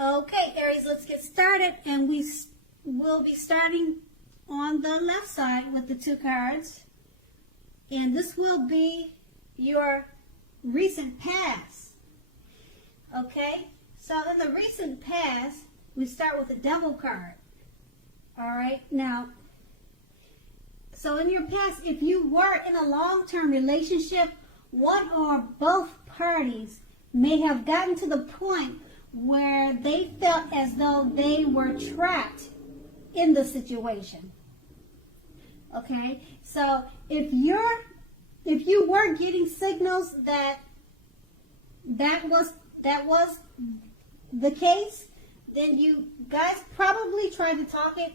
Okay, Aries, let's get started, and we will be starting on the left side with the two cards, and this will be your recent past. Okay, so in the recent past, we start with the Devil card. All right, now, so in your past, if you were in a long-term relationship, one or both parties may have gotten to the point where they felt as though they were trapped in the situation. Okay, so if you were getting signals that was the case, then you guys probably tried to talk it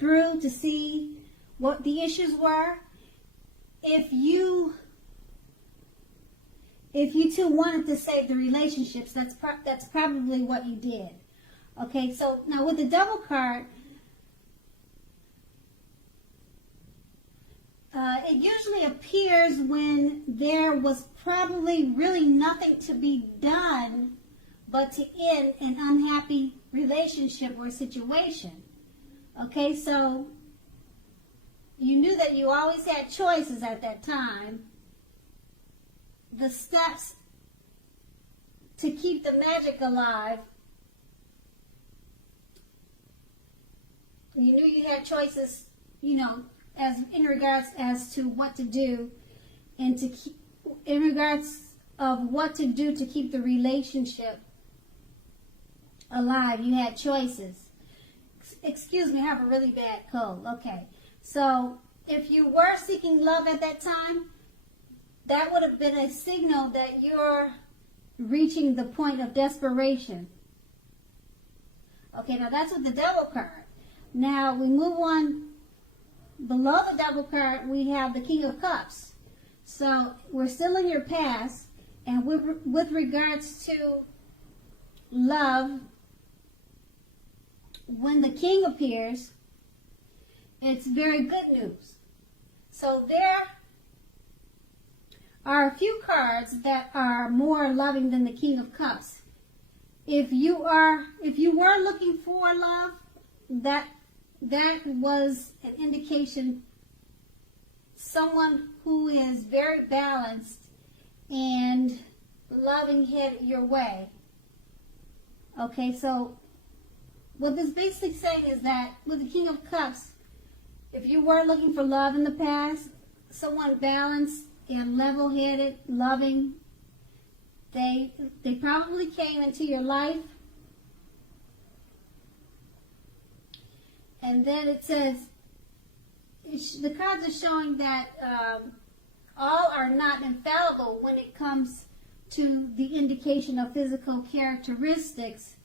through to see what the issues were. If you two wanted to save the relationships, that's probably what you did. Okay, so now with the Devil card, it usually appears when there was probably really nothing to be done but to end an unhappy relationship or situation. Okay, so you knew that you always had choices at that time. The steps to keep the magic alive, you knew you had choices, as in regards as to what to do, and to keep, in regards of what to do to keep the relationship alive. You had choices. Excuse me, I have a really bad cold. Okay, so if you were seeking love at that time, that would have been a signal that you're reaching the point of desperation. Okay, now that's with the Devil card. Now we move on. Below the Devil card, we have the King of Cups. So we're still in your past, and with regards to love, when the King appears, it's very good news. So there are a few cards that are more loving than the King of Cups. If you were looking for love, that was an indication someone who is very balanced and loving headed your way. Okay, so what this basically saying is that with the King of Cups, if you were looking for love in the past, someone balanced and level-headed, loving, they probably came into your life. And then it says, the cards are showing that all are not infallible when it comes to the indication of physical characteristics.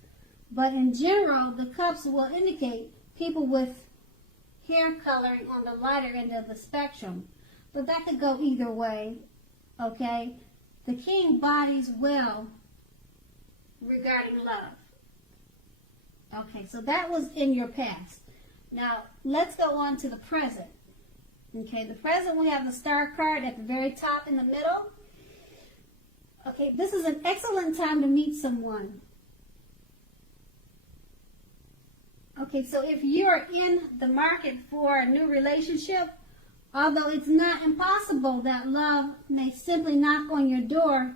But in general, the cups will indicate people with hair coloring on the lighter end of the spectrum. But that could go either way, okay? The King bodies well regarding love. Okay, so that was in your past. Now, let's go on to the present. Okay, the present, we have the Star card at the very top in the middle. Okay, this is an excellent time to meet someone. Okay, so if you're in the market for a new relationship, although it's not impossible that love may simply knock on your door,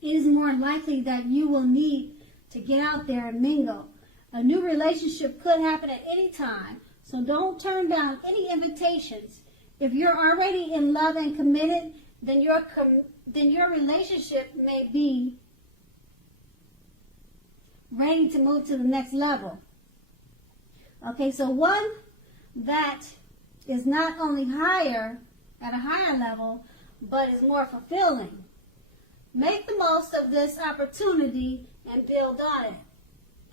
it is more likely that you will need to get out there and mingle. A new relationship could happen at any time, so don't turn down any invitations. If you're already in love and committed, then your relationship may be ready to move to the next level. Okay, so one that is not only higher, at a higher level, but is more fulfilling. Make the most of this opportunity and build on it.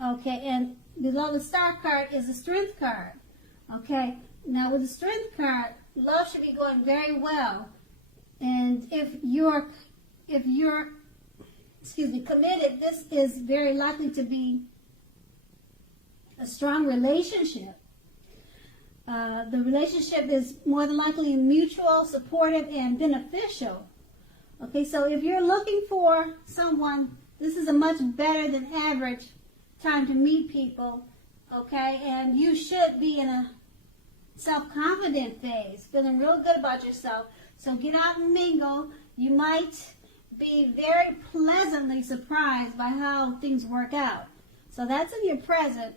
Okay, and below the Star card is the Strength card. Okay, now with the Strength card, love should be going very well. And if you're committed, this is very likely to be a strong relationship. The relationship is more than likely mutual, supportive, and beneficial. Okay, so if you're looking for someone, This is a much better than average time to meet people, okay? And you should be in a self-confident phase, feeling real good about yourself. So get out and mingle. You might be very pleasantly surprised by how things work out. So that's in your present.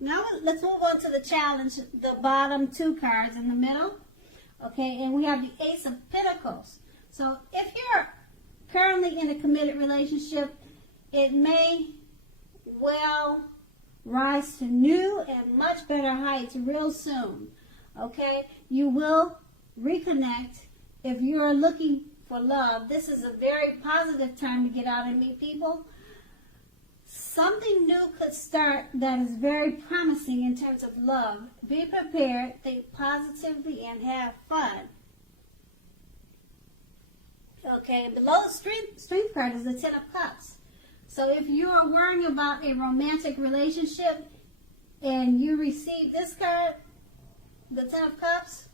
Now let's move on to the challenge, the bottom two cards in the middle. Okay, and we have the Ace of Pentacles. So if you're currently in a committed relationship, it may well rise to new and much better heights real soon. Okay, you will reconnect if you're looking for love. This is a very positive time to get out and meet people. Something new could start that is very promising in terms of love. Be prepared, think positively, and have fun. Okay, and below the strength card is the Ten of Cups. So if you are worrying about a romantic relationship and you receive this card, the Ten of Cups,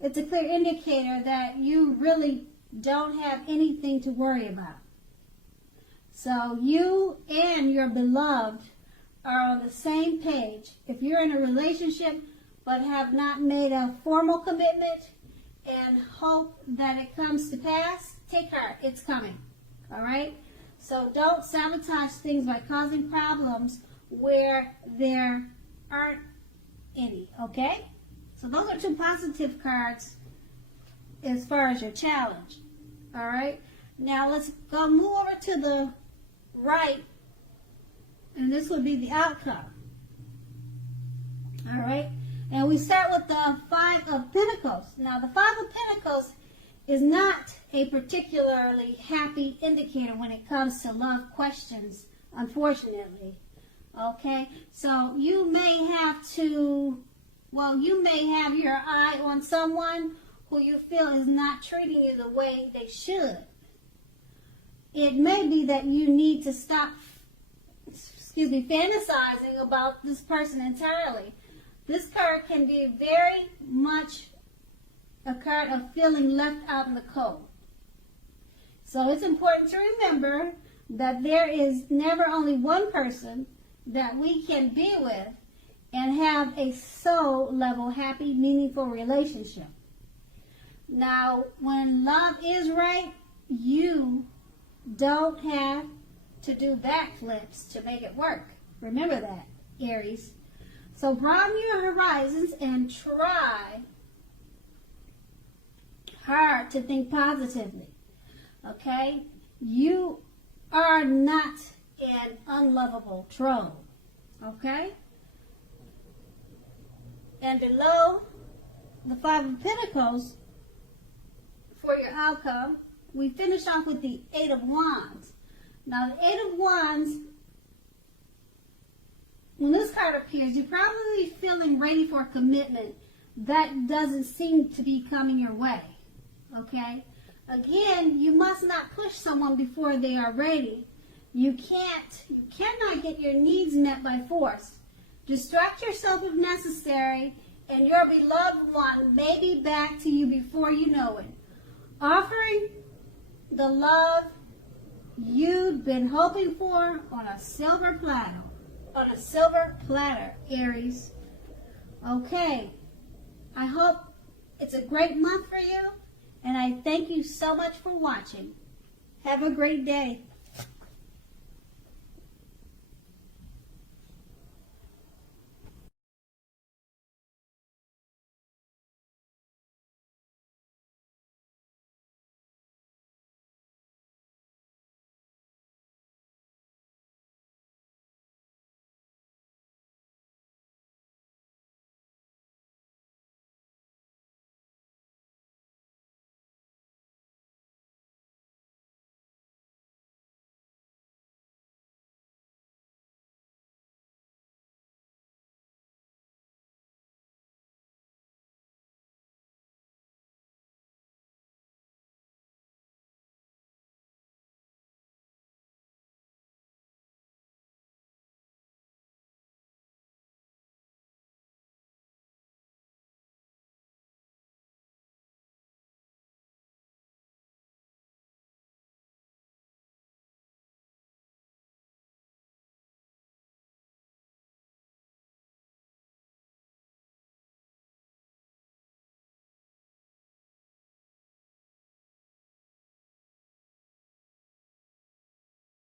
it's a clear indicator that you really don't have anything to worry about. So you and your beloved are on the same page. If you're in a relationship but have not made a formal commitment and hope that it comes to pass, take heart, it's coming. All right? So don't sabotage things by causing problems where there aren't any, okay? So those are two positive cards as far as your challenge. All right? Now let's go move over to the right, and this would be the outcome. All right? And we start with the Five of Pentacles. Now the Five of Pentacles is not a particularly happy indicator when it comes to love questions, unfortunately. Okay? So you may have to, you may have your eye on someone who you feel is not treating you the way they should. It may be that you need to stop, fantasizing about this person entirely. This card can be very much a card of feeling left out in the cold. So it's important to remember that there is never only one person that we can be with and have a soul level, happy, meaningful relationship. Now, when love is right, you don't have to do backflips to make it work. Remember that, Aries. So broaden your horizons and try hard to think positively. Okay? You are not an unlovable troll. Okay? And below the Five of Pentacles, for your outcome, we finish off with the Eight of Wands. Now, the Eight of Wands, when this card appears, you're probably feeling ready for commitment. That doesn't seem to be coming your way. Okay? Again, you must not push someone before they are ready. You cannot get your needs met by force. Distract yourself if necessary, and your beloved one may be back to you before you know it. Offering the love you've been hoping for on a silver platter. On a silver platter, Aries. Okay. I hope it's a great month for you, and I thank you so much for watching. Have a great day.